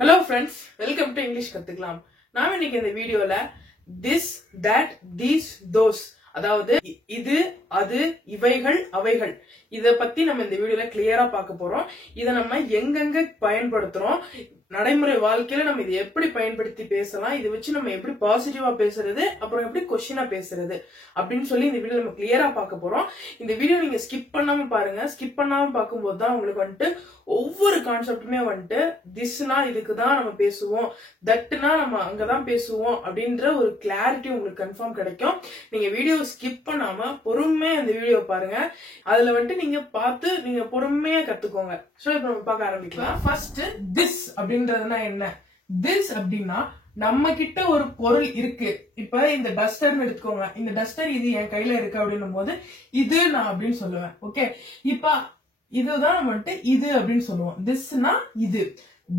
Hello friends, welcome to English கத்துக்கலாம். நாம இன்னைக்கு இந்த வீடியோல this, that, these, those அதாவது இது, அது, இவைகள், அவைகள் இத பத்தி நம்ம இந்த வீடியோல கிளியரா பார்க்க போறோம். இத நம்ம எங்கெங்க பயன்படுத்துறோம், நடைமுறை வாழ்க்கையில நம்ம இதை எப்படி பயன்படுத்தி பேசலாம், இதை வச்சு நம்ம எப்படி பாசிட்டிவா பேசுறது, அப்புறம் எப்படி கொஸ்டினா பேசுறது அப்படின்னு சொல்லி இந்த வீடியோ நம்ம கிளியரா பார்க்க போறோம். இந்த வீடியோ நீங்க ஸ்கிப் பண்ணாம பாருங்க. ஸ்கிப் பண்ணாம பார்க்கும்போது தான் உங்களுக்கு வந்துட்டு ஒவ்வொரு கான்செப்டுமே வந்துட்டு திஸ்னா இதுக்குதான் நம்ம பேசுவோம், தட்னா நம்ம அங்கதான் பேசுவோம் அப்படின்ற ஒரு கிளாரிட்டி உங்களுக்கு கன்ஃபார்ம் கிடைக்கும். நீங்க வீடியோ ஸ்கிப் பண்ணாம பொறுமையா இந்த வீடியோ பாருங்க. அதுல வந்துட்டு நீங்க பார்த்து நீங்க பொறுமையா கத்துக்கோங்க. சோ இப்ப நம்ம பார்க்க ஆரம்பிக்கலாம். ஃபர்ஸ்ட் திஸ் அப்படின்றதுனா என்ன? திஸ் அப்படின்னா நம்ம கிட்ட ஒரு பொருள் இருக்கு. இப்ப இந்த டஸ்டர்னு எடுத்துக்கோங்க. இந்த டஸ்டர் இது என் கையில இருக்கு அப்படின்னும் போது இது நான் அப்படின்னு சொல்லுவேன். ஓகே, இப்ப இதுதான் வந்துட்டு இது அப்படின்னு சொல்லுவோம். திஸ்னா இது.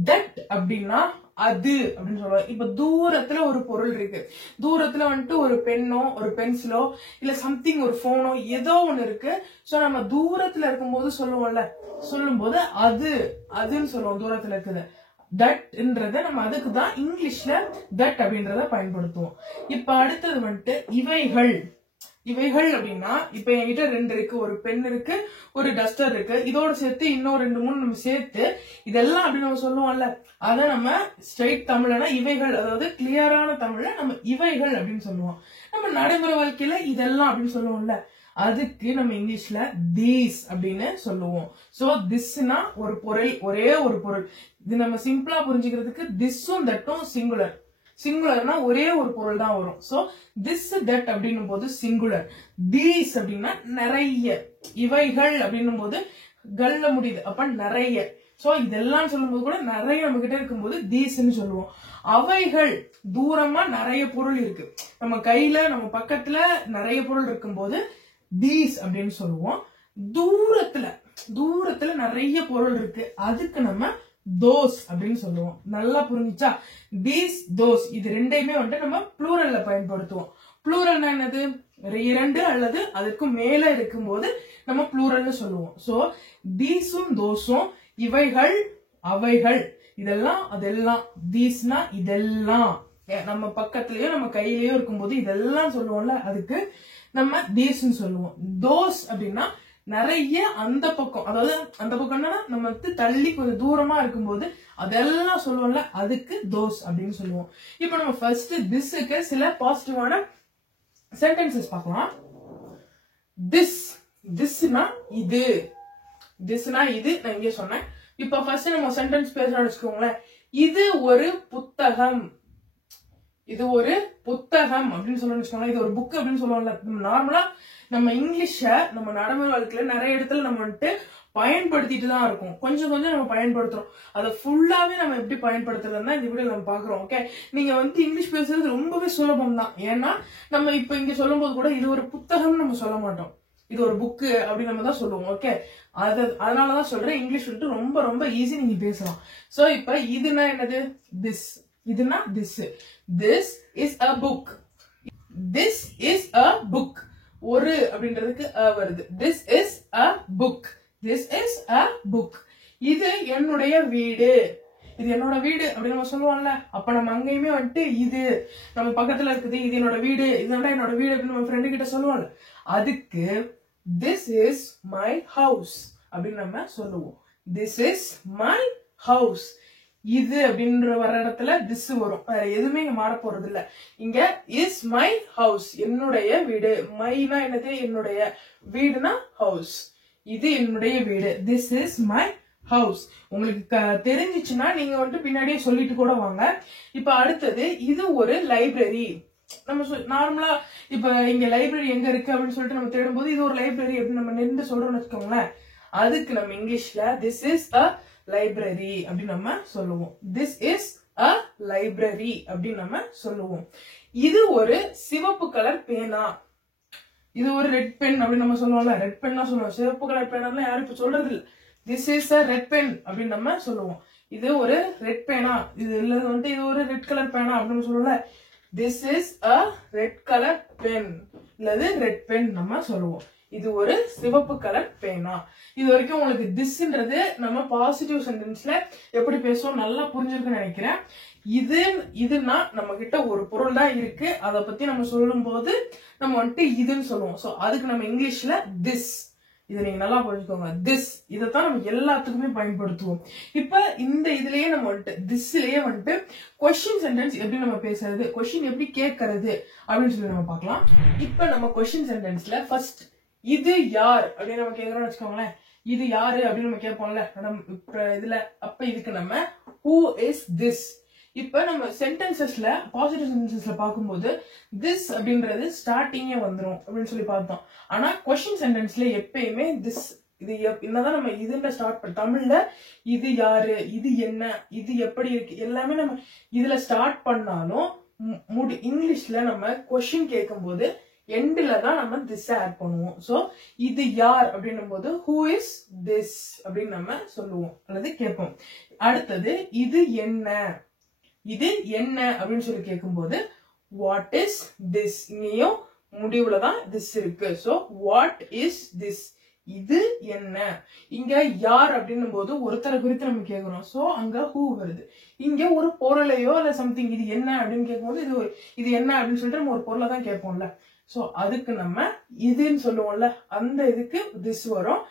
தட் அப்படின்னா அது அப்படின்னு சொல்லுவோம். இப்ப தூரத்துல ஒரு பொருள் இருக்கு, தூரத்துல வந்துட்டு ஒரு பென்னோ ஒரு பென்சிலோ இல்ல சம்திங் ஒரு போனோ ஏதோ ஒண்ணு இருக்கு. சோ நம்ம தூரத்துல இருக்கும்போது சொல்லுவோம்ல, சொல்லும் போது அது அதுன்னு சொல்லுவோம். தூரத்துல இருக்குது தட்ன்றத நம்ம அதுக்கு தான் இங்கிலீஷ்ல தட் அப்படின்றத பயன்படுத்துவோம். இப்ப அடுத்தது வந்துட்டு இவைகள். இவைகள் அப்படின்னா இப்ப என்கிட்ட ரெண்டு இருக்கு, ஒரு பென் இருக்கு, ஒரு டஸ்டர் இருக்கு. இதோட சேர்த்து இன்னும் ரெண்டு மூணு நம்ம சேர்த்து இதெல்லாம் அப்படின்னு நம்ம சொல்லுவோம்ல, அத நம்ம ஸ்ட்ரைட் தமிழ்னா இவைகள், அதாவது கிளியரான தமிழ்ல நம்ம இவைகள் அப்படின்னு சொல்லுவோம். நம்ம நடைமுறை வாழ்க்கையில இதெல்லாம் அப்படின்னு சொல்லுவோம்ல, அதுக்கு நம்ம இங்கிலீஷ்ல தீஸ் அப்படின்னு சொல்லுவோம். சோ திஸ்னா ஒரு பொருள், ஒரே ஒரு பொருள். இது நம்ம சிம்பிளா புரிஞ்சுக்கிறதுக்கு திஸ்ஸும் தட்டும் சிங்குலர். சிங்குலர்னா ஒரே ஒரு பொருள் தான் வரும். சோ திஸ் தட் அப்படின்னும் போது சிங்குலர். தீஸ் அப்படின்னா நிறைய. இவைகள் அப்படின்னும் போது கல்ல முடியுது, அப்ப நிறைய. சோ இதெல்லாம் சொல்லும் போது கூட நிறைய நம்ம கிட்ட இருக்கும்போது தீஸ்ன்னு சொல்லுவோம். அவைகள் தூரமா நிறைய பொருள் இருக்கு, நம்ம கையில நம்ம பக்கத்துல நிறைய பொருள் இருக்கும்போது தீஸ் அப்படின்னு சொல்லுவோம். தூரத்துல தூரத்துல நிறைய பொருள் இருக்கு, அதுக்கு நம்ம தோஸ் அப்படின்னு சொல்லுவோம். நல்லா புரிஞ்சுச்சா? தீஸ் தோஸ் இது ரெண்டையுமே வந்துட்டு நம்ம ப்ளூரல்ல பயன்படுத்துவோம். ப்ளூரல்னா என்னது? இரண்டு அல்லது அதுக்கு மேல இருக்கும்போது நம்ம ப்ளூரல்னு சொல்லுவோம். சோ தீஸும் தோஸும், இவைகள் அவைகள், இதெல்லாம் அதெல்லாம். தீஸ்னா இதெல்லாம் நம்ம பக்கத்துலயோ நம்ம கையிலயோ இருக்கும்போது இதெல்லாம் சொல்லுவோம்ல, அதுக்கு நம்ம தீஸ்ன்னு சொல்லுவோம். தோஸ் அப்படின்னா நிறைய அந்த பக்கம், அதாவது அந்த பக்கம்னா நம்ம தள்ளி கொஞ்சம் தூரமா இருக்கும்போது அதெல்லாம் சொல்லுவோம்ல, அதுக்கு தோஸ் அப்படின்னு சொல்லுவோம். இப்ப நம்ம ஃபர்ஸ்ட் திஸ்க்கு சில பாசிட்டிவான சென்டென்சஸ் பார்க்கலாம். திஸ், திஸ்னா இது, திஸ்னா இது நான் இங்கே சொன்னேன். இப்ப ஃபர்ஸ்ட் நம்ம சென்டென்ஸ் பேசணும்னு வச்சுக்கோங்களேன். இது ஒரு புத்தகம், இது ஒரு புத்தகம் அப்படின்னு சொல்லணும்னு வச்சுக்கோங்களேன். இது ஒரு புக் அப்படின்னு சொல்லுவோம்ல. நார்மலா நம்ம இங்கிலீஷ நம்ம நடைமுறை வாழ்க்கையில நிறைய இடத்துல நம்ம வந்துட்டு பயன்படுத்திட்டு தான் இருக்கும். கொஞ்சம் கொஞ்சம் நம்ம பயன்படுத்துறோம். அதை ஃபுல்லாவே நம்ம எப்படி பயன்படுத்துறதுன்னா இந்த வீடியோ நம்ம பாக்குறோம். ஓகே, நீங்க வந்து இங்கிலீஷ் பேசுறது ரொம்பவே சுலபம் தான். ஏன்னா நம்ம இப்ப இங்க சொல்லும் போது கூட இது ஒரு புத்தகம் நம்ம சொல்ல மாட்டோம், இது ஒரு புக்கு அப்படின்னு நம்ம தான் சொல்லுவோம். ஓகே, அதனாலதான் சொல்றேன் இங்கிலீஷ் வந்துட்டு ரொம்ப ரொம்ப ஈஸி, நீங்க பேசலாம். சோ இப்ப இதுனா என்னது? திஸ். இதுனா this. This is a book. This is a book. ஒரு அப்படின்றதுக்கு வருது. This is a book. This is a book. இது என்னுடைய வீடு, இது என்னோட வீடு அப்படின்னு நம்ம சொல்லுவோம்ல. அப்ப நம்ம அங்கேயுமே வந்துட்டு இது நம்ம பக்கத்துல இருக்குது, இது என்னோட வீடு, இதோட என்னோட வீடு அப்படின்னு நம்ம ஃப்ரெண்டு கிட்ட சொல்லுவோம்ல, அதுக்கு திஸ் இஸ் மை ஹவுஸ் அப்படின்னு நம்ம சொல்லுவோம். This is my house. இது அப்படின்ற வர இடத்துல திஸ் வரும், வேற எதுவுமே இங்க மாற போறது இல்ல. இங்க இஸ் மை ஹவுஸ், என்னுடைய வீடு. மைனா என்னது? என்னுடைய. வீடுனா ஹவுஸ். இது என்னுடைய வீடு. This is my house. உங்களுக்கு தெரிஞ்சிச்சுன்னா நீங்க வந்துட்டு பின்னாடியே சொல்லிட்டு கூட வாங்க. இப்ப அடுத்தது இது ஒரு லைப்ரரி. நம்ம நார்மலா இப்ப இங்க லைப்ரரி எங்க இருக்கு அப்படின்னு சொல்லிட்டு நம்ம தேடும் போது இது ஒரு லைப்ரரி அப்படின்னு நம்ம நின்று சொல்றோம்னு வச்சுக்கோங்களேன். அதுக்கு நம்ம இங்கிலீஷ்ல திஸ் இஸ் அ லைப்ரரி அப்படின்னு நம்ம சொல்லுவோம். திஸ் இஸ் அ லைப்ரரி அப்படின்னு நம்ம சொல்லுவோம். இது ஒரு சிவப்பு கலர் பேனா. இது ஒரு ரெட் பென் அப்படின்னு நம்ம சொல்லுவோம்ல, ரெட் பென் தான் சொல்லுவோம். சிவப்பு கலர் பேனா யாரும் இப்ப சொல்றது இல்ல. This is a red pen அப்படின்னு நம்ம சொல்லுவோம். இது ஒரு ரெட் பேனா, இது இல்ல வந்துட்டு இது ஒரு ரெட் கலர் பேனா அப்படின்னு சொல்லுவோம்ல, this is a red colour pen இல்லது ரெட் பென் நம்ம சொல்லுவோம். இது ஒரு சிவப்பு கலர் பேனா. இது வரைக்கும் உங்களுக்கு திஸ்ன்றது நம்ம பாசிட்டிவ் சென்டென்ஸ்ல எப்படி பேசுவோம் நல்லா புரிஞ்சிருக்குன்னு நினைக்கிறேன். இதுன்னா நம்ம கிட்ட ஒரு பொருள் தான் இருக்கு, அதை பத்தி நம்ம சொல்லும் போது நம்ம வந்துட்டு இதுன்னு சொல்லுவோம். சோ அதுக்கு நம்ம இங்கிலீஷ்ல திஸ், இதை நீங்க நல்லா புரிஞ்சுக்கோங்க. திஸ் இதைத்தான் நம்ம எல்லாத்துக்குமே பயன்படுத்துவோம். இப்ப இந்த இதுலயே நம்ம வந்துட்டு திஸ்லயே வந்துட்டு கொஸ்டின் சென்டென்ஸ் எப்படி நம்ம பேசுறது, கொஸ்டின் எப்படி கேட்கறது அப்படின்னு சொல்லி நம்ம பார்க்கலாம். இப்ப நம்ம கொஸ்டின் சென்டென்ஸ்ல ஃபர்ஸ்ட் இது யார் அப்படின்னு நம்ம கேட்கறோம்னு வச்சுக்கோங்களேன். இது யாரு அப்படின்னு நம்ம கேட்போம்ல இதுல. அப்ப இதுக்கு நம்ம who is this. இப்ப நம்ம சென்டென்சஸ்ல பாசிட்டிவ் சென்டென்சஸ்ல பார்க்கும்போது திஸ் அப்படின்றது ஸ்டார்டிங்கே வந்துரும் அப்படின்னு சொல்லி பார்த்தோம். ஆனா கொஸ்டின் சென்டென்ஸ்ல எப்பயுமே திஸ் இது என்னதான் நம்ம இதுல ஸ்டார்ட் பண்ண, தமிழ்ல இது யாரு, இது என்ன, இது எப்படி இருக்கு எல்லாமே நம்ம இதுல ஸ்டார்ட் பண்ணாலும் இங்கிலீஷ்ல நம்ம கொஸ்டின் கேட்கும் போது எண்ட்ல தான் நம்ம திஸ் ஆட் பண்ணுவோம். சோ இது யார் அப்படின்னும் போது who is this அப்படின்னு நம்ம சொல்லுவோம் அல்லது கேட்போம். அடுத்தது இது என்ன, இது என்ன அப்படின்னு சொல்லி கேட்கும்போது what is this, இங்கேயும் முடிவுல தான் this இருக்கு. சோ what is this, இது என்ன. இங்க யார் அப்படின்னும் போது ஒருத்தரை குறித்து நம்ம கேட்கிறோம். சோ அங்க who வருது. இங்க ஒரு பொருளையோ இல்ல சம்திங் இது என்ன அப்படின்னு கேட்கும்போது இது என்ன அப்படின்னு சொல்லிட்டு நம்ம ஒரு பொருளை தான் கேட்போம்ல. சோ அதுக்கு நம்ம இதுன்னு சொல்லுவோம்ல, அந்த இதுக்கு திஸ் வரும்.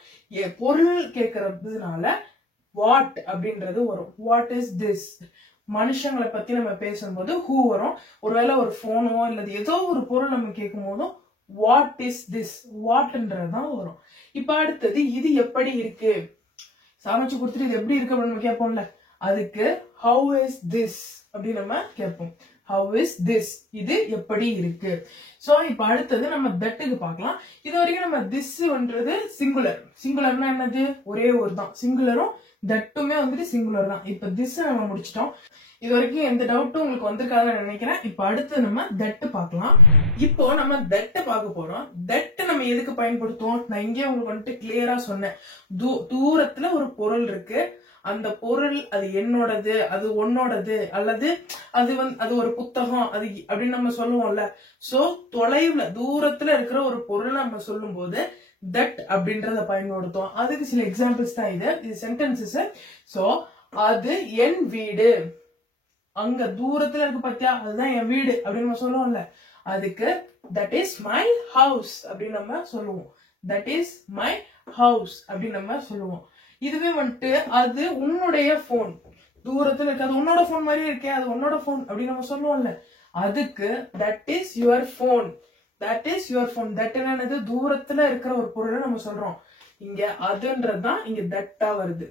பொருள் கேட்கறதுனால வாட் அப்படின்றது வரும். What is this. மனுஷங்களை பத்தி நம்ம பேசும்போது ஹூ வரும். ஒருவேளை ஒரு போனோ இல்லது ஏதோ ஒரு பொருள் நம்ம கேட்கும் போதும் வாட் இஸ் திஸ், வாட்ன்றதுதான் வரும். இப்ப அடுத்தது இது எப்படி இருக்கு, சமைச்சு கொடுத்துட்டு இது எப்படி இருக்கு அப்படின்னு நம்ம கேட்போம்ல, அதுக்கு ஹவு இஸ் திஸ் அப்படின்னு நம்ம கேட்போம். How is this, இது எப்படி இருக்கு. சோ இப்ப அடுத்தது நம்ம தட்டுக்கு பார்க்கலாம். இது வரைக்கும் நம்ம திஸ்ன்றது சிங்குலர். சிங்குலர்னா என்னது, ஒரே ஒரு தான். சிங்குலரும் தட்டுமே வந்துட்டு சிங்குலர் தான். இப்ப திஸ் நம்ம முடிச்சிட்டோம். இது வரைக்கும் எந்த டவுட்டும் உங்களுக்கு வந்திருக்காதுன்னு நினைக்கிறேன். இப்ப அடுத்து நம்ம தட்டு பார்க்கலாம். இப்போ நம்ம தட்டை பார்க்க போறோம். தட்டு நம்ம எதுக்கு பயன்படுத்துவோம், நான் இங்கே உங்களுக்கு வந்துட்டு கிளியரா சொன்னேன். தூரத்துல ஒரு பொருள் இருக்கு, அந்த பொருள் அது என்னோடது, அது உன்னோடது, அல்லது அது ஒரு புத்தகம் அது அப்படின்னு நம்ம சொல்லுவோம்ல. சோ தொலைவுல தூரத்துல இருக்கிற ஒரு பொருள் நம்ம சொல்லும் போது தட் அப்படின்றத பயன்படுத்தும். அதுக்கு சில எக்ஸாம்பிள்ஸ் தான் இது சென்டென்சஸ். சோ அது என் வீடு, அங்க தூரத்துல இருக்கு பாத்தியா, அதுதான் என் வீடு அப்படின்னு நம்ம சொல்லுவோம்ல. அதுக்கு தட் இஸ் மை ஹவுஸ் அப்படின்னு நம்ம சொல்லுவோம். தட் இஸ் மை ஹவுஸ் அப்படின்னு நம்ம சொல்லுவோம். இதுவே வந்துட்டு அது உன்னுடைய போன், தூரத்துல இருக்கு, அது உன்னோட போன் மாதிரியே இருக்கே, அது உன்னோட போன் அப்படின்னு நம்ம சொல்லுவோம்ல. அதுக்கு that is your phone, that is your phone. That என்னது, தூரத்துல இருக்கிற ஒரு பொருளை நம்ம சொல்றோம். இங்க அதுன்றதுதான் இங்க தட்டா வருது.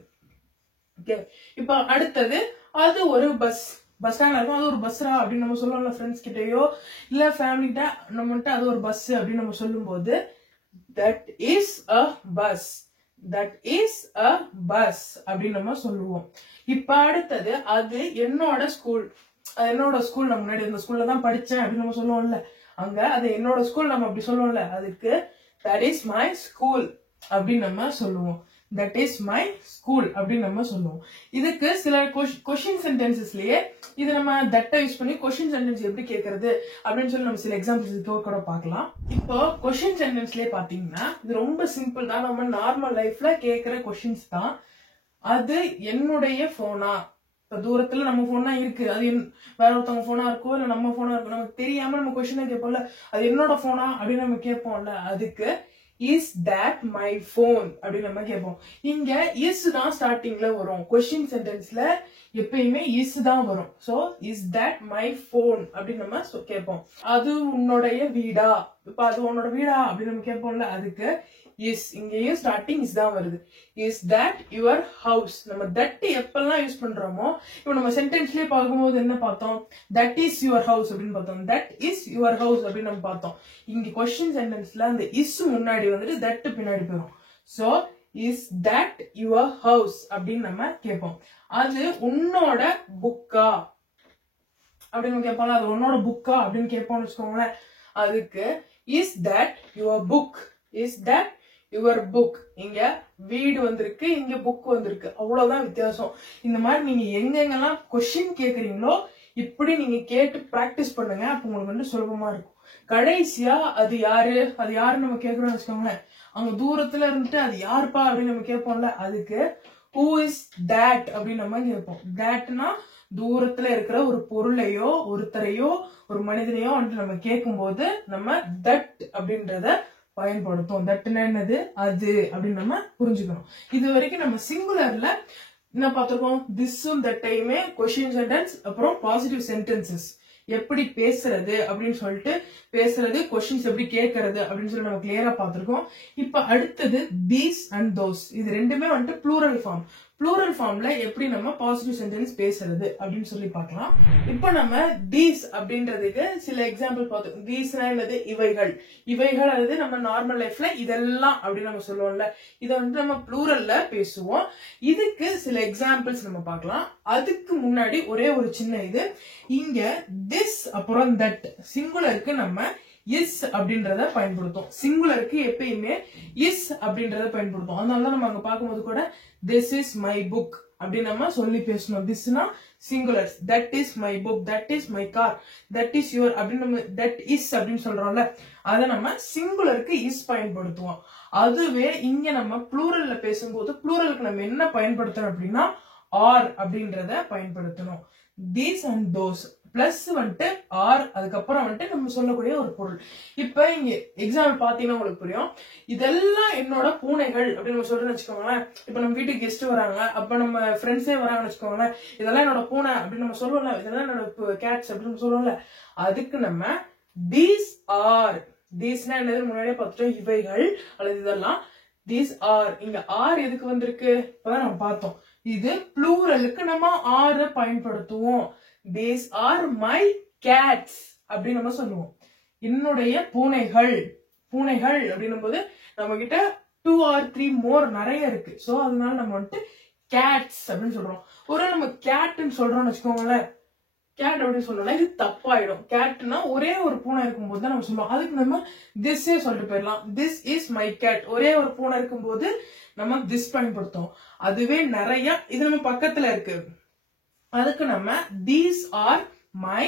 ஓகே. இப்ப அடுத்தது அது ஒரு பஸ், பஸ் ஸ்டாண்ட் இருக்கும், அது ஒரு பஸ்ரா அப்படின்னு நம்ம சொல்லுவோம்ல. ஃப்ரெண்ட்ஸ் கிட்டயோ இல்ல ஃபேமிலி கிட்ட நம்மகிட்ட அது ஒரு பஸ் அப்படின்னு நம்ம சொல்லும் போது that is a bus, that is a bus அப்படின்னு நம்ம சொல்லுவோம். இப்ப அடுத்தது அது என்னோட ஸ்கூல், அது என்னோட ஸ்கூல், நான் முன்னாடி இந்த ஸ்கூல்ல தான் படிச்சேன் அப்படின்னு நம்ம சொல்லுவோம்ல. அங்க அது என்னோட ஸ்கூல் நம்ம அப்படி சொல்லுவோம்ல. அதுக்கு தட் இஸ் மை ஸ்கூல் அப்படின்னு நம்ம சொல்லுவோம். தட் இஸ் மை ஸ்கூல் அப்படின்னு நம்ம சொல்லுவோம். இதுக்கு சில கொஸ்டின் சென்டென்சஸ்லயே இது நம்ம தட்டை யூஸ் பண்ணி கொஸ்டின் சென்டென்ஸ் எப்படி கேட்கறது அப்படின்னு சொல்லி நம்ம சில எக்ஸாம்பிள்ஸ் கூட பார்க்கலாம். இப்போ கொஸ்டின் சென்டென்ஸ்லயே பாத்தீங்கன்னா இது ரொம்ப சிம்பிள் தான், நம்ம நார்மல் லைஃப்ல கேட்கிற கொஸ்டின்ஸ் தான். அது என்னுடைய போனா, இப்ப தூரத்துல நம்ம போனா இருக்கு, அது வேற ஒருத்தவங்க போனா இருக்கோ இல்ல நம்ம போனா இருக்கோ, நமக்கு தெரியாம நம்ம கொஸ்டின் கேட்போம்ல, அது என்னோட போனா அப்படின்னு நம்ம கேட்போம்ல. அதுக்கு is that my phone அப்படின்னு நம்ம கேட்போம். இங்க is தான் ஸ்டார்டிங்ல வரும். கொஸ்டின் சென்டென்ஸ்ல எப்பயுமே is தான் வரும். So is that my phone அப்படின்னு நம்ம கேட்போம். அது உன்னுடைய வீடா, இப்ப அது உன்னோட வீடா அப்படின்னு நம்ம கேட்போம்ல. அதுக்கு is, இங்கேயும் ஸ்டார்டிங் is தான் வருது. is that your house. நம்ம that எப்பெல்லாம் யூஸ் பண்றோமோ, இப்போ நம்ம சென்டென்ஸ்லயே பார்க்கும்போது என்ன பார்த்தோம், that is your house அப்படின்னு பார்த்தோம். that is your house அப்படின்னு நம்ம பார்த்தோம். இங்க கொஸ்டின் சென்டென்ஸ்ல அந்த is முன்னாடி வந்துட்டு that பின்னாடி போயிடும். So is that your house அப்படின்னு நம்ம கேட்போம். அது உன்னோட புக்கா அப்படின்னு கேட்பாங்க. அது உன்னோட புக்கா அப்படின்னு கேட்போம்னு வச்சுக்கோங்களேன். அதுக்கு is that your book, is that your book. இங்க வீடு வந்திருக்கு, இங்க புக் வந்திருக்கு, அவ்வளவுதான் வித்தியாசம். இந்த மாதிரி நீங்க எங்கெங்கெல்லாம் கொஸ்டின் கேக்குறீங்களோ இப்படி நீங்க கேட்டு பிராக்டிஸ் பண்ணுங்க. அப்ப உங்களுக்கு வந்து சுலபமா இருக்கும். கடைசியா அது யாருன்னு நம்ம கேட்கறோம்னு வச்சுக்கோங்களேன். அங்க தூரத்துல இருந்துட்டு அது யாருப்பா அப்படின்னு நம்ம கேட்போம்ல, அதுக்கு who is that அப்படின்னு நம்ம கேட்போம். thatனா தூரத்துல இருக்கிற ஒரு பொருளையோ ஒருத்தரையோ ஒரு மனிதனையோ வந்து நம்ம கேட்கும் போது நம்ம தட் அப்படின்றத பயன்படுத்தும். தட்னா என்னது, அது அப்படின்னு நம்ம புரிஞ்சுக்கணும். இது வரைக்கும் நம்ம சிங்குலர்ல என்ன பார்த்திருக்கோம், திஸ்ஸும் தட்டையுமே கொஸ்டின் சென்டென்ஸ், அப்புறம் பாசிட்டிவ் சென்டென்சஸ் எப்படி பேசுறது அப்படின்னு சொல்லிட்டு பேசுறது, கொஸ்டின்ஸ் எப்படி கேட்கறது அப்படின்னு சொல்லி நம்ம கிளியரா பார்த்திருக்கோம். இப்ப அடுத்தது தீஸ் அண்ட் தோஸ், இது ரெண்டுமே வந்துட்டு ப்ளூரல் ஃபார்ம். ப்ளூரல் ஃபார்ம்ல எப்படி நம்ம பாசிட்டிவ் சென்டென்ஸ் பேசுறது அப்படின்னு சொல்லி பார்க்கலாம். இப்ப நம்ம தீஸ் அப்படின்றதுக்கு சில எக்ஸாம்பிள் பார்த்தோம். தீஸ்னா என்னது, இவைகள். இவைகள் அது நம்ம நார்மல் லைஃப்ல இதெல்லாம் அப்படின்னு நம்ம சொல்லுவோம்ல, இதை வந்து நம்ம ப்ளூரல்ல பேசுவோம். இதுக்கு சில எக்ஸாம்பிள்ஸ் நம்ம பார்க்கலாம். அதுக்கு முன்னாடி ஒரே ஒரு சின்ன இது, இங்க திஸ் அப்புறம் தட், சிங்குலருக்கு நம்ம இஸ் அப்படின்றத பயன்படுத்தும். சிங்குலருக்கு எப்பயுமே இஸ் அப்படின்றத பயன்படுத்தும். அதனாலதான் நம்ம அங்க பார்க்கும்போது கூட this is my book அப்படின்னு நம்ம சொல்லி பேசணும். திஸ்னா singular, that is my book, that is my car, that is your அப்படின்னு நம்ம தட் இஸ் அப்படின்னு சொல்றோம்ல, அதை நம்ம சிங்குலருக்கு இஸ் பயன்படுத்துவோம். அதுவே இங்க நம்ம ப்ளூரல்ல பேசும்போது ப்ளூரலுக்கு நம்ம என்ன பயன்படுத்தணும் அப்படின்னா ஆர் அப்படின்றத பயன்படுத்தணும். தீஸ் அண்ட் தோஸ் பிளஸ் வந்துட்டு ஆர், அதுக்கப்புறம் வந்துட்டு நம்ம சொல்லக்கூடிய ஒரு பொருள். இப்ப இங்க எக்ஸாம்பிள் பாத்தீங்கன்னா உங்களுக்கு புரியும். இதெல்லாம் என்னோட பூனைகள் அப்படின்னு நம்ம சொல்றோம்னு வச்சுக்கோங்களேன். இப்ப நம்ம வீட்டுக்கு கெஸ்ட் வராங்க, அப்ப நம்ம ஃப்ரெண்ட்ஸே வராங்கன்னு வச்சுக்கோங்களேன், இதெல்லாம் என்னோட பூனை அப்படின்னு நம்ம சொல்லுவோம்ல, இதெல்லாம் என்னோட கேட்ஸ் அப்படின்னு சொல்லுவோம்ல, அதுக்கு நம்ம தீஸ் ஆர், தீஸ்னா என்னது முன்னாடியே பார்த்துட்டோம், இவைகள் அல்லது இதெல்லாம். தீஸ் ஆர், இங்க ஆர் எதுக்கு வந்திருக்கு இப்பதான் நம்ம பார்த்தோம். இது ப்ளூரலுக்கு நம்ம ஆர் பயன்படுத்துவோம். These are my cats அப்படின்னு நம்ம சொல்லுவோம். என்னுடைய பூனைகள். பூனைகள் அப்படின்னும் போது நம்ம கிட்ட 2 or 3 more நிறைய இருக்கு. சோ அதனால நம்ம வந்துட்டு cats அப்படின்னு சொல்றோம். ஒரு நம்ம கேட்னு சொல்றோம்னு வச்சுக்கோங்களேன், கேட் அப்படின்னு சொல்லலாம், இது தப்பாயிடும். கேட்னா ஒரே ஒரு பூனை இருக்கும்போது தான் நம்ம சொல்லுவோம். அதுக்கு நம்ம திஸ்ஸே சொல்லிட்டு போயிடலாம். திஸ் இஸ் மை கேட், ஒரே ஒரு பூனை இருக்கும்போது நம்ம திஸ் பயன்படுத்தும். அதுவே நிறைய, இது நம்ம பக்கத்துல இருக்கு, அதுக்கு நம்ம these are my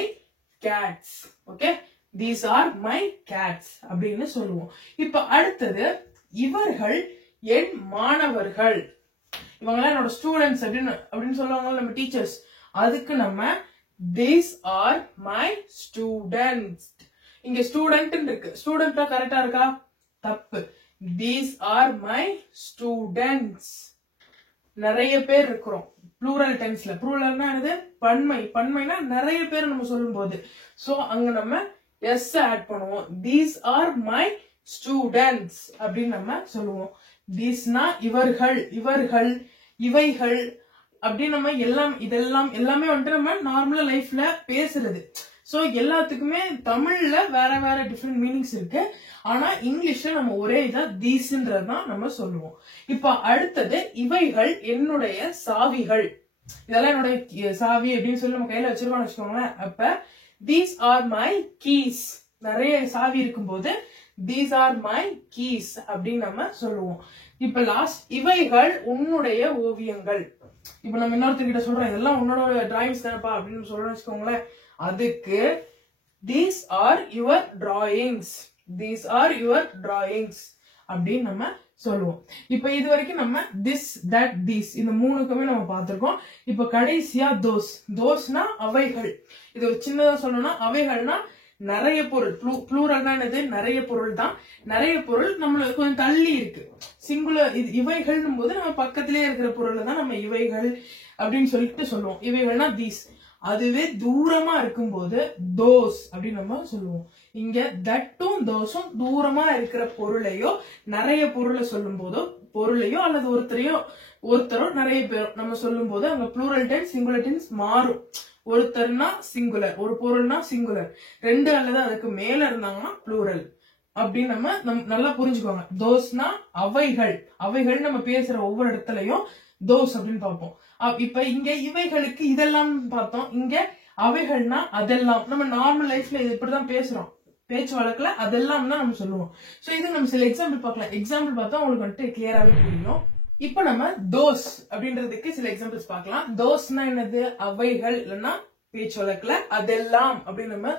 cats. Okay, these are my cats அப்படின்னு சொல்லுவோம். இப்ப அடுத்தது, இவர்கள் என் மாணவர்கள், இவங்கெல்லாம் என்னோட ஸ்டூடெண்ட்ஸ் அப்படின்னு சொல்லுவாங்க நம்ம டீச்சர்ஸ், அதுக்கு நம்ம these are my students. இங்க ஸ்டூடெண்ட் இருக்கு, ஸ்டூடெண்ட் கரெக்டா இருக்கா, தப்பு. these are my students. நிறைய பேர் இருக்கிறோம் ப்ளூரல் டென்ஸ்ல. ப்ளூரல்னா என்னது, பன்மை. பன்மைனா நிறைய பேர் நம்ம சொல்லும் போது, சோ அங்க நம்ம எஸ் ஆட் பண்ணுவோம். these are my students அப்படின்னு நம்ம சொல்லுவோம். these-னா இவர்கள், இவர்கள், இவைகள் அப்படின்னு நம்ம எல்லாம், இதெல்லாம் எல்லாமே வந்துட்டு நம்ம நார்மலா லைஃப்ல பேசுறது. சோ எல்லாத்துக்குமே தமிழ்ல வேற வேற டிஃப்ரெண்ட் மீனிங்ஸ் இருக்கு. ஆனா இங்கிலீஷ்ல நம்ம ஒரே இதா தீஸ்ன்றதான் நம்ம சொல்லுவோம். இப்ப அடுத்தது, இவைகள் என்னுடைய சாவிகள். இதெல்லாம் என்னோட சாவி அப்படின்னு சொல்லி நம்ம கையில வச்சிருக்கோம்னு வச்சுக்கோங்களேன். அப்ப these are my keys, நிறைய சாவி இருக்கும்போது these are my keys அப்படின்னு நம்ம சொல்லுவோம். இப்ப லாஸ்ட், இவைகள் உன்னுடைய ஓவியங்கள். இப்ப நம்ம இன்னொருத்தர்கிட்ட சொல்றோம், இதெல்லாம் உன்னோட டிராயிங்ஸ் தானப்பா அப்படின்னு சொல்றோம்னு வச்சுக்கோங்களேன், அதுக்கு these are your drawings, these are your drawings அப்படின்னு நம்ம சொல்லுவோம். இப்ப இது வரைக்கும் நம்ம திஸ், தட், தீஸ் இந்த மூணுக்குமே நம்ம பார்த்திருக்கோம். இப்ப கடைசியா தோஸ். தோஸ்னா அவைகள். இது ஒரு சின்னதா சொல்லணும்னா, அவைகள்னா நிறைய பொருள். ப்ளூரல்னா என்னது, நிறைய பொருள் தான். நிறைய பொருள் நம்மளுக்கு கொஞ்சம் தள்ளி இருக்கு. சிங்குலர் இவைகள்னும் போது நம்ம பக்கத்திலேயே இருக்கிற பொருள் தான் நம்ம இவைகள் அப்படின்னு சொல்லிட்டு சொல்லுவோம். இவைகள்னா தீஸ். அதுவே தூரமா இருக்கும்போது தோஸ் அப்படின்னு நம்ம சொல்லுவோம். இங்க தட்டும் தோஸும் தூரமா இருக்கிற பொருளையோ நிறைய பொருளை சொல்லும் போதோ, பொருளையோ அல்லது ஒருத்தரோ நிறைய பேரோ நம்ம சொல்லும் போது அங்க ப்ளூரல் டென்ஸ் சிங்குலர் டென்ஸ் மாறும். ஒருத்தர்னா சிங்குலர், ஒரு பொருள்னா சிங்குலர், ரெண்டு அல்லது அதுக்கு மேல இருந்தாங்கன்னா ப்ளூரல் அப்படின்னு நம்ம நல்லா புரிஞ்சுக்கோங்க. தோஸ்னா அவைகள். அவைகள் நம்ம பேசுற ஒவ்வொரு இடத்துலயும் தோஸ் அப்படின்னு பார்ப்போம். இப்ப இங்க இவைகளுக்கு இதெல்லாம் பார்த்தோம். இங்க அவைகள்னா அதெல்லாம். நம்ம நார்மல் லைஃப்ல இது இப்படிதான் பேசுறோம், பேச்சு வழக்குல அதெல்லாம் தான் நம்ம சொல்லுவோம். சோ இது நம்ம சில எக்ஸாம்பிள் பார்க்கலாம். எக்ஸாம்பிள் பார்த்தா உங்களுக்கு வந்துட்டு கிளியராவே புரியும். இப்ப நம்ம தோஸ் அப்படின்றதுக்கு சில எக்ஸாம்பிள்ஸ் பார்க்கலாம். தோஸ்னா என்னது, அவைகள் இல்லைன்னா பேச்சு வழக்குல அதெல்லாம் அப்படின்னு நம்ம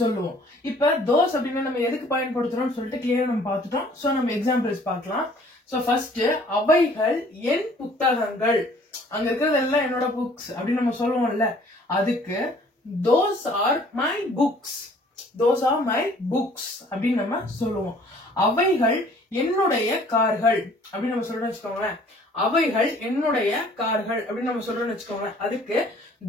சொல்லுவோம். இப்ப தோஸ் அப்படின்னு நம்ம எதுக்கு பயன்படுத்துறோம்னு சொல்லிட்டு கிளியரா நம்ம பார்த்துட்டோம். சோ நம்ம எக்ஸாம்பிள்ஸ் பார்க்கலாம். சோ ஃபர்ஸ்ட், அவைகள் என் புத்தகங்கள். அங்க இருக்கிறது எல்லாம் என்னோட புக்ஸ் அப்படின்னு நம்ம சொல்லுவோம்ல, அதுக்கு those are my books, those are my books அப்படின்னு நம்ம சொல்லுவோம். அவைகள் என்னுடைய கார்கள் அப்படின்னு நம்ம சொல்றோம்னு வச்சுக்கோங்களேன். அவைகள் என்னுடைய கார்கள் அப்படின்னு நம்ம சொல்றோம்னு வச்சுக்கோங்களேன். அதுக்கு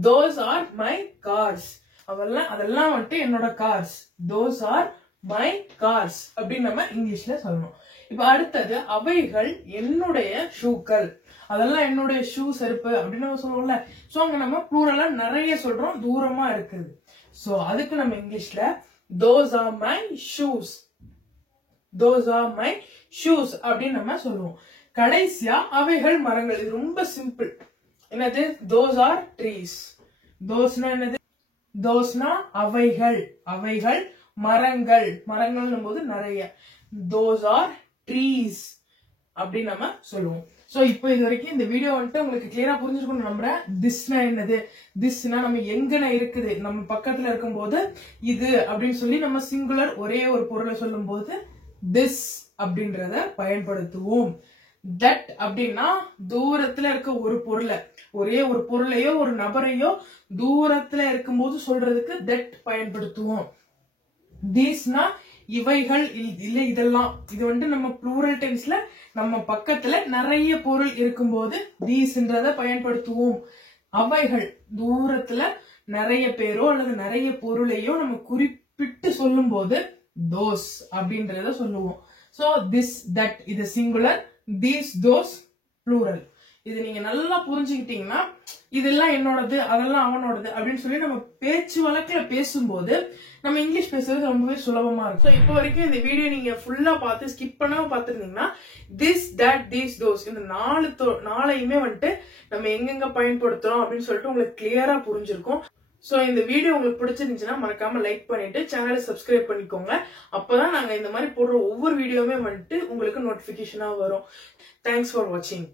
those are my cars, அதெல்லாம் வந்துட்டு என்னோட cars. those are my cars அப்படின்னு நம்ம இங்கிலீஷ்ல சொல்லணும். இப்ப அடுத்தது, அவைகள் என்னுடைய ஷூக்கள். அதெல்லாம் என்னுடைய ஷூ, செருப்பு அப்படின்னு நம்ம சொல்லுவோம்ல. சோ அங்க நம்ம ப்ளூரலா நிறைய சொல்றோம், தூரமா இருக்குது. சோ அதுக்கு நம்ம இங்கிலீஷ்ல those are my shoes, those are my shoes அப்படின்னு நம்ம சொல்லுவோம். கடைசியா, அவைகள் மரங்கள். இது ரொம்ப சிம்பிள். என்னது? those are trees. தோஸ்னா என்னது? தோஸ்னா அவைகள், அவைகள் மரங்கள், மரங்கள்னும் போது நிறைய. those are trees அப்படின்னு நம்ம சொல்லுவோம். சோ இப்போ இது வரைக்கும் இந்த வீடியோ வந்துட்டு உங்களுக்கு கிளியரா புரிஞ்சிருக்கும்னு நம்புறேன். திஸ்னா என்னது? திஸ்னா நம்ம எங்கன இருக்குது, நம்ம பக்கத்துல இருக்கும் போது இது அப்படின்னு சொல்லி நம்ம சிங்குலர் ஒரே ஒரு பொருளை சொல்லும் போது திஸ் அப்படின்றத பயன்படுத்துவோம். தட் அப்படின்னா தூரத்துல இருக்க ஒரு பொருளை, ஒரே ஒரு பொருளையோ ஒரு நபரையோ தூரத்துல இருக்கும்போது சொல்றதுக்கு தட் பயன்படுத்துவோம். தீஸ்னா இவைகள், இல்ல இதெல்லாம். இது வந்துட்டு நம்ம ப்ளூரல் டென்ஸ்ல நம்ம பக்கத்துல நிறைய பொருள் இருக்கும்போது தீஸ்ன்றத பயன்படுத்துவோம். அவைகள் தூரத்துல நிறைய பேரோ அல்லது நிறைய பொருளையோ நம்ம குறிப்பிட்டு சொல்லும் போது தோஸ் அப்படின்றத சொல்லுவோம். சோ திஸ், தட் இது சிங்குலர், தீஸ், தோஸ் ப்ளூரல். இது நீங்க நல்லா புரிஞ்சுக்கிட்டீங்கன்னா இதெல்லாம் என்னோடது அதெல்லாம் அவனோடது அப்படின்னு சொல்லி நம்ம பேச்சு வழக்குல பேசும்போது நம்ம இங்கிலீஷ் பேசுறது ரொம்பவே சுலபமா இருக்கும். இப்போ வரைக்கும் இந்த வீடியோ நீங்க ஃபுல்லா பார்த்து ஸ்கிப் பண்ணாம பாத்துருந்தீங்கன்னா திஸ், தட், தீஸ், தோஸ் இந்த நாளையுமே வந்துட்டு நம்ம எங்கெங்க பயன்படுத்துறோம் அப்படின்னு சொல்லிட்டு உங்களுக்கு கிளியரா புரிஞ்சிருக்கும். சோ இந்த வீடியோ உங்களுக்கு பிடிச்சிருந்துச்சுன்னா மறக்காம லைக் பண்ணிட்டு சேனலை சப்ஸ்கிரைப் பண்ணிக்கோங்க. அப்பதான் நாங்க இந்த மாதிரி போடுற ஒவ்வொரு வீடியோவுமே வந்துட்டு உங்களுக்கு நோட்டிபிகேஷனா வரும். தேங்க்ஸ் ஃபார் வாட்சிங்.